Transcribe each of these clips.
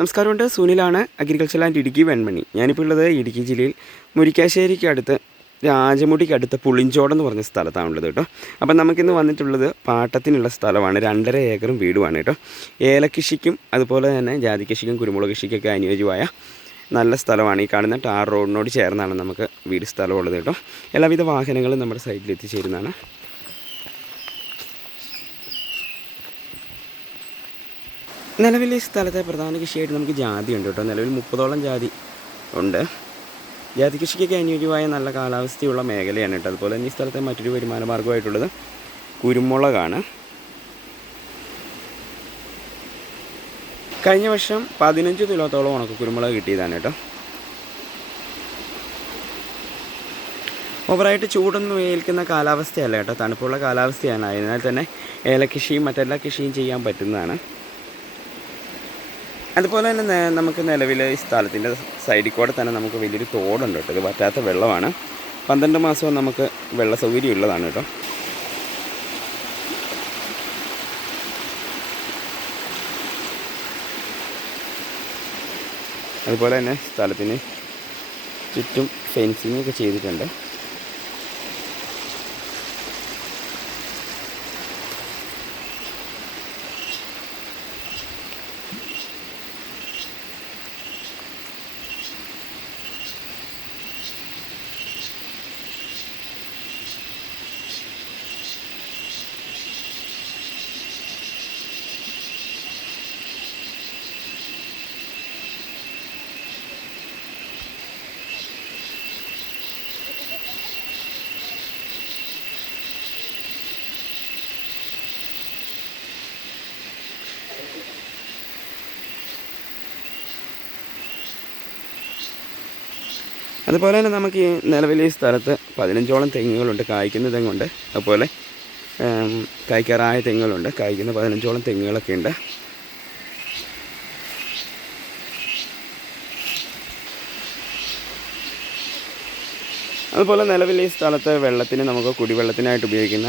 നമസ്കാരമുണ്ട്. സുനിലാണ് agriculture and Idukki Venmani. ഞാനിപ്പോൾ ഉള്ളത് ഇടുക്കി ജില്ലയിൽ മുരിക്കാശ്ശേരിക്ക് അടുത്ത് രാജമുടിക്ക് അടുത്ത് പുളിഞ്ചോടെന്ന് പറഞ്ഞ സ്ഥലത്താണ് ഉള്ളത് കേട്ടോ. അപ്പം നമുക്കിന്ന് വന്നിട്ടുള്ളത് പാട്ടത്തിനുള്ള സ്ഥലമാണ്. രണ്ടര ഏക്കറും വീടുമാണ് കേട്ടോ. ഏലകൃഷിക്കും അതുപോലെ തന്നെ ജാതി കൃഷിക്കും കുരുമുളക് കൃഷിക്കൊക്കെ അനുയോജ്യമായ നല്ല സ്ഥലമാണ്. ഈ കാണുന്ന ടാർ റോഡിനോട് ചേർന്നാണ് നമുക്ക് വീട് സ്ഥലമുള്ളത് കേട്ടോ. എല്ലാവിധ വാഹനങ്ങളും നമ്മുടെ സൈറ്റിൽ എത്തിച്ചേരുന്നതാണ്. നിലവിൽ ഈ സ്ഥലത്തെ പ്രധാന കൃഷിയായിട്ട് നമുക്ക് ജാതി ഉണ്ട് കേട്ടോ. നിലവിൽ മുപ്പതോളം ജാതി ഉണ്ട്. ജാതി കൃഷിക്കൊക്കെ അനുയോജ്യമായ നല്ല കാലാവസ്ഥയുള്ള മേഖലയാണ് കേട്ടോ. അതുപോലെ തന്നെ ഈ സ്ഥലത്തെ മറ്റൊരു വരുമാന മാർഗമായിട്ടുള്ളത് കുരുമുളകാണ്. കഴിഞ്ഞ വർഷം പതിനഞ്ച് കിലോത്തോളം ഉണക്ക കുരുമുളക് കിട്ടിയതാണ് കേട്ടോ. ഓവറായിട്ട് ചൂടൊന്നും ഏൽക്കുന്ന കാലാവസ്ഥയല്ല കേട്ടോ. തണുപ്പുള്ള കാലാവസ്ഥയാണ്. അതിനാൽ തന്നെ ഏലകൃഷിയും മറ്റെല്ലാ കൃഷിയും ചെയ്യാൻ പറ്റുന്നതാണ്. അതുപോലെ തന്നെ നമുക്ക് നിലവിൽ ഈ സ്ഥലത്തിന്റെ സൈഡിൽ കൂടെ തന്നെ നമുക്ക് വലിയൊരു തോടുണ്ട് കേട്ടോ. ഇത് പറ്റാത്ത വെള്ളമാണ്. പന്ത്രണ്ട് മാസവും നമുക്ക് വെള്ള സൗകര്യം ഉള്ളതാണ് കേട്ടോ. അതുപോലെ തന്നെ സ്ഥലത്തിന് ചുറ്റും ഫെൻസിങ് ഒക്കെ ചെയ്തിട്ടുണ്ട്. അതുപോലെ തന്നെ നമുക്ക് ഈ നിലവിൽ ഈ സ്ഥലത്ത് പതിനഞ്ചോളം തെങ്ങുകളുണ്ട് കായ്ക്കുന്ന തെങ്ങുണ്ട്. അതുപോലെ കായ്ക്കാറായ തെങ്ങുകളുണ്ട് കായ്ക്കുന്ന പതിനഞ്ചോളം തെങ്ങുകളൊക്കെ ഉണ്ട്. അതുപോലെ നിലവിൽ ഈ സ്ഥലത്ത് വെള്ളത്തിന് നമുക്ക് കുടിവെള്ളത്തിനായിട്ട് ഉപയോഗിക്കുന്ന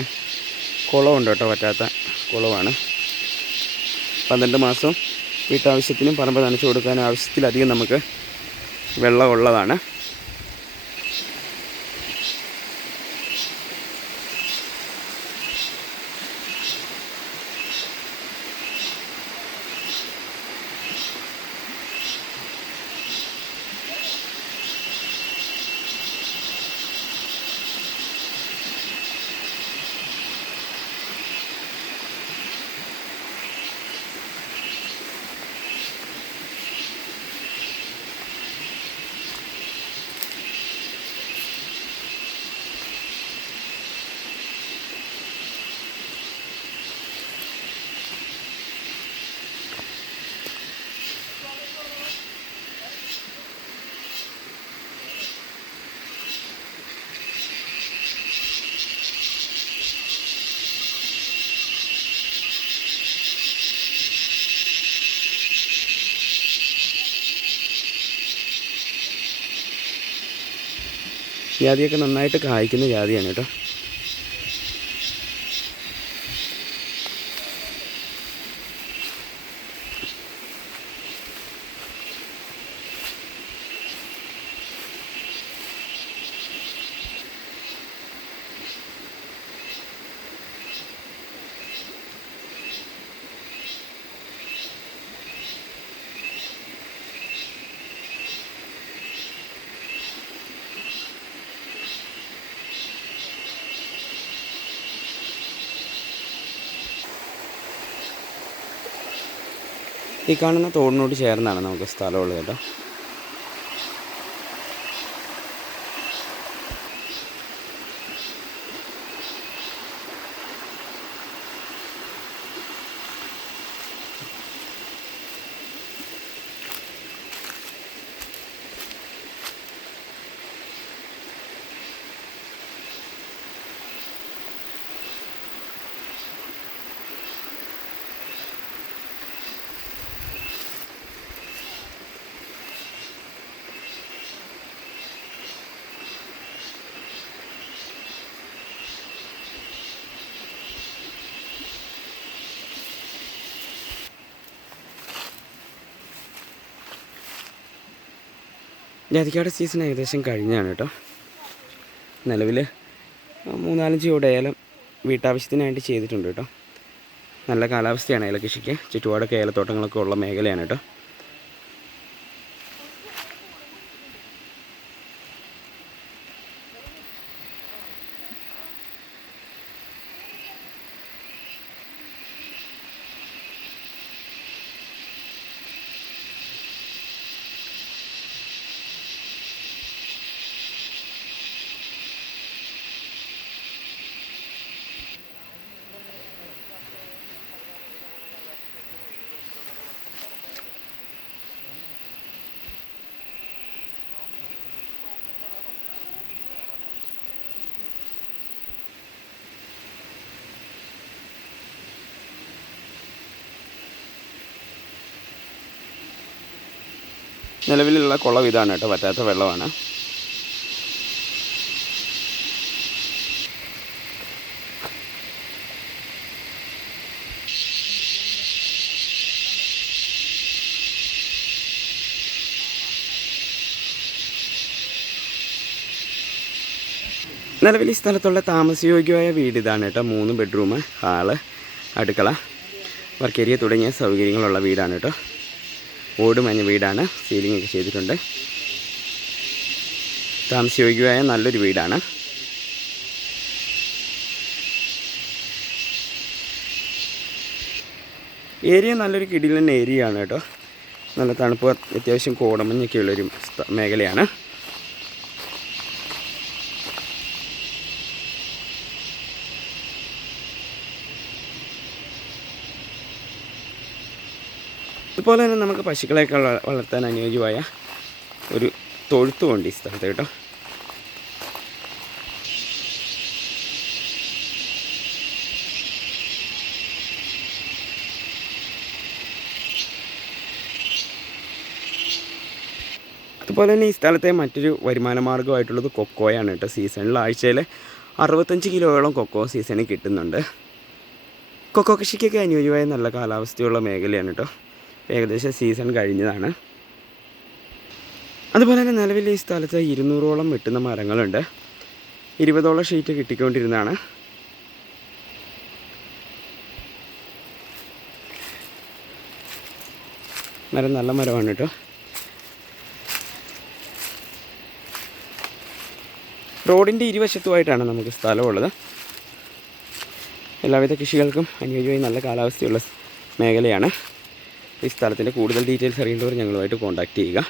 കുളമുണ്ട് കേട്ടോ പറ്റാത്ത കുളമാണ്. പന്ത്രണ്ട് മാസം വീട്ടാവശ്യത്തിനും പറമ്പ് നനച്ചു കൊടുക്കാനും ആവശ്യത്തിലധികം നമുക്ക് വെള്ളം ജാതിയൊക്കെ നന്നായിട്ട് കായ്ക്കുന്ന ജാതിയാണ് കേട്ടോ. ഈ കാണുന്ന തോടിനോട് ചേർന്നാണ് നമുക്ക് സ്ഥലമുള്ളത് കേട്ടോ. ജാതിക്കയുടെ സീസൺ ഏകദേശം കഴിഞ്ഞാണ് കേട്ടോ നിലവിൽ മൂന്നാലഞ്ച് ചൂട് ഏലം വീട്ടാവശ്യത്തിനായിട്ട് ചെയ്തിട്ടുണ്ട് കേട്ടോ നല്ല കാലാവസ്ഥയാണ് ഏലകൃഷിക്ക് ചുറ്റുപാടൊക്കെ ഏലത്തോട്ടങ്ങളൊക്കെ ഉള്ള മേഖലയാണ് കേട്ടോ നിലവിലുള്ള കുളം ഇതാണ് കേട്ടോ പറ്റാത്ത വെള്ളമാണ്. നിലവിൽ ഈ സ്ഥലത്തുള്ള താമസയോഗ്യമായ വീട് ഇതാണ് കേട്ടോ മൂന്ന് ബെഡ്റൂം ഹാൾ അടുക്കള വർക്ക് ഏരിയ തുടങ്ങിയ സൗകര്യങ്ങളുള്ള വീടാണ് കേട്ടോ. ഓട് മഞ്ഞ വീടാണ്. സീലിംഗ് ഒക്കെ ചെയ്തിട്ടുണ്ട്. താമസയോഗ്യമായ നല്ലൊരു വീടാണ്. ഏരിയ നല്ലൊരു കിടിലൻ ഏരിയ ആണ് കേട്ടോ. നല്ല തണുപ്പ് അത്യാവശ്യം കോടമഞ്ഞൊക്കെയുള്ളൊരു മേഖലയാണ്. അതുപോലെ തന്നെ നമുക്ക് പശുക്കളെയൊക്കെ വളർത്താൻ അനുയോജ്യമായ ഒരു തൊഴുത്തുമുണ്ട് ഈ സ്ഥലത്ത് കേട്ടോ. അതുപോലെ തന്നെ ഈ സ്ഥലത്തെ മറ്റൊരു വരുമാന മാർഗമായിട്ടുള്ളത് കൊക്കോയാണ് കേട്ടോ. സീസണിൽ ആഴ്ചയിൽ അറുപത്തഞ്ച് കിലോയോളം കൊക്കോ സീസണിൽ കിട്ടുന്നുണ്ട്. കൊക്കോ കൃഷിക്കൊക്കെ അനുയോജ്യമായ നല്ല കാലാവസ്ഥയുള്ള മേഖലയാണ് കേട്ടോ. ഏകദേശം സീസൺ കഴിഞ്ഞതാണ്. അതുപോലെ തന്നെ നിലവിൽ ഈ സ്ഥലത്ത് ഇരുന്നൂറോളം വെട്ടുന്ന മരങ്ങളുണ്ട്. ഇരുപതോളം ഷീറ്റ് കിട്ടിക്കൊണ്ടിരുന്നതാണ്. മരം നല്ല മരമാണ് കേട്ടോ. റോഡിന്റെ ഇരുവശത്തുമായിട്ടാണ് നമുക്ക് സ്ഥലമുള്ളത്. എല്ലാവിധ കൃഷികൾക്കും അനുയോജ്യമായി നല്ല കാലാവസ്ഥയുള്ള മേഖലയാണ്. ഈ സ്ഥലത്തിന്റെ കൂടുതൽ ഡീറ്റെയിൽസ് അറിയേണ്ടവർ ഞങ്ങളുമായിട്ട് കോൺടാക്റ്റ് ചെയ്യുക.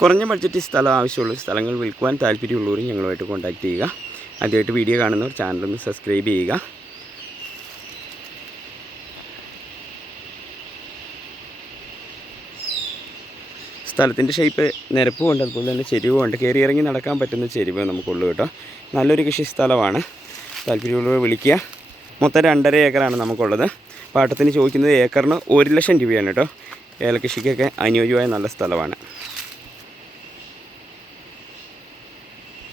കുറഞ്ഞ ബഡ്ജറ്റ് സ്ഥലം ആവശ്യമുള്ള സ്ഥലങ്ങൾ വിൽക്കുവാൻ താല്പര്യമുള്ളവരും ഞങ്ങളുമായിട്ട് കോൺടാക്റ്റ് ചെയ്യുക. ആദ്യമായിട്ട് വീഡിയോ കാണുന്നവർ ചാനലൊന്ന് സബ്സ്ക്രൈബ് ചെയ്യുക. സ്ഥലത്തിന്റെ ഷേപ്പ് നിരപ്പുമുണ്ട് അതുപോലെ തന്നെ ചെരിവുമുണ്ട് കയറി ഇറങ്ങി നടക്കാൻ പറ്റുന്ന ചെരിവ് നമുക്കുള്ളൂ കേട്ടോ. നല്ലൊരു കൃഷി സ്ഥലമാണ്. താല്പര്യമുള്ളവർ വിളിക്കുക. മൊത്തം രണ്ടര ഏക്കറാണ് നമുക്കുള്ളത്. പാട്ടത്തിന് ചോദിക്കുന്നത് ഏക്കറിന് ഒരു ലക്ഷം രൂപയാണ് കേട്ടോ. ഏലകൃഷിക്കൊക്കെ അനുയോജ്യമായ നല്ല സ്ഥലമാണ്.